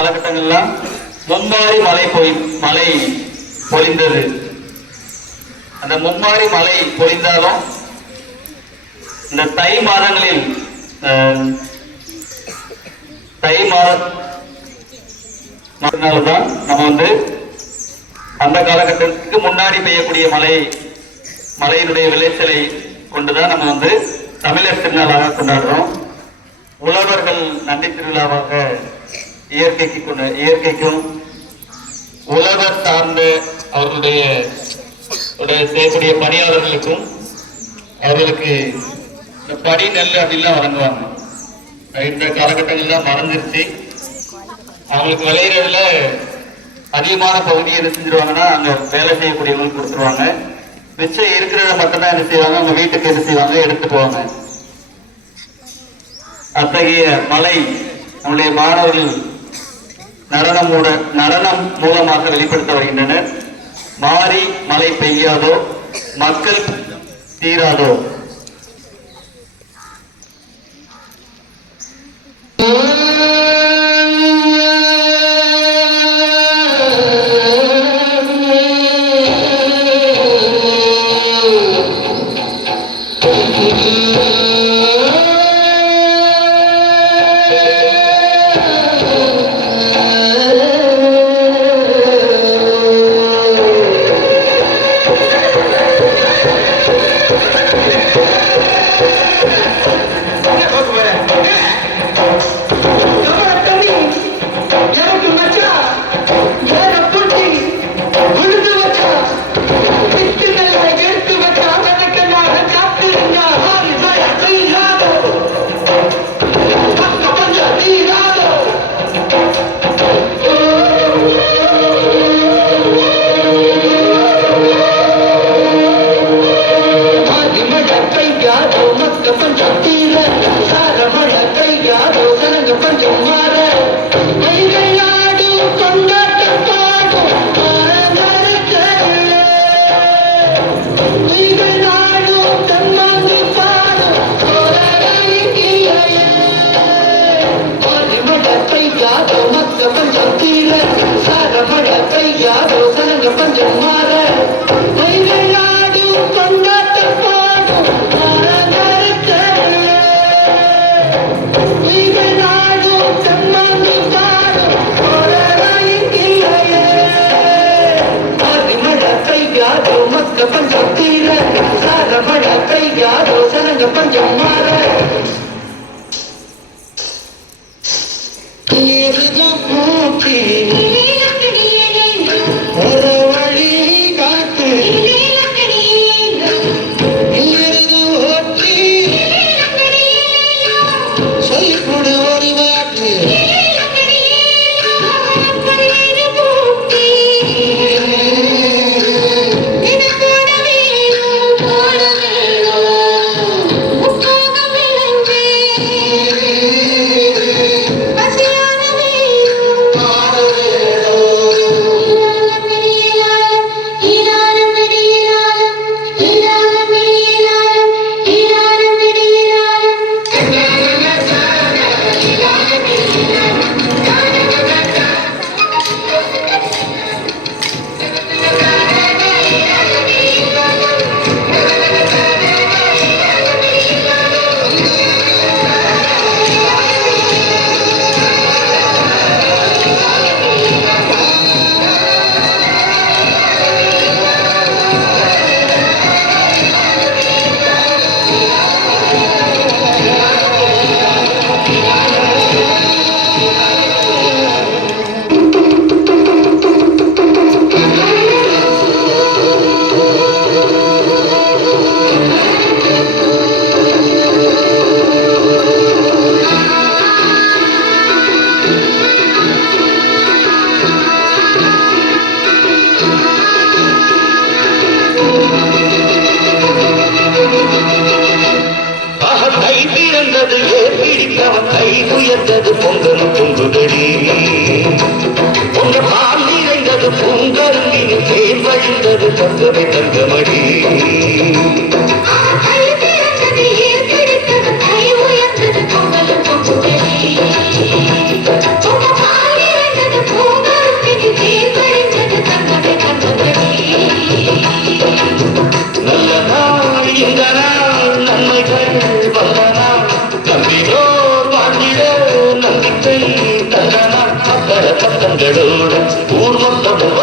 காலகட்டங்கள்லாம் மும்மாரி மலை பொய் மலை பொழிந்தது. அந்த மும்மாரி மலை பொழிந்தாலும் இந்த தை மாதங்களில் தை மாத தான் நம்ம வந்து அந்த காலகட்டத்துக்கு முன்னாடி பெய்யக்கூடிய மலை மலையினுடைய விளைச்சலை கொண்டுதான் நம்ம வந்து தமிழர் திருநாளாக கொண்டாடுறோம். உழவர்கள் நன்றி திருவிழாவாக இயற்கைக்கு கொண்டு இயற்கைக்கும் உழவர் சார்ந்த அவர்களுடைய செய்யக்கூடிய பணியாளர்களுக்கும் அவர்களுக்கு இந்த படி நெல் அப்படிலாம் வழங்குவாங்க. இந்த காலகட்டங்கள்லாம் மறந்துருச்சு. அவங்களுக்கு விளையிறதுல அதிகமான பகுதி என்ன செஞ்சிருவாங்கன்னா அங்கே வேலை செய்யக்கூடியவங்களுக்கு கொடுத்துருவாங்க. மிச்சம் இருக்கிறத மட்டும்தான் என்ன செய்வாங்க அவங்க வீட்டுக்கு என்ன செய்வாங்க எடுத்து போவாங்க. அத்தகைய மலை நம்முடைய மாணவர்கள் நடனம் நடனம் மூலமாக வெளிப்படுத்த வருகின்றனர். மாறி மழை பெய்யாதோ மக்கள் தீராதோ. Colombia. கை உயர்ந்தது பொங்கல் பொங்குதடி பொங்க பால் நிறைந்தது பொங்கல் தேன் தேர்வழிந்தது தங்கமே தங்கமடி. தங்கனா சக்கர சத்தங்களோடு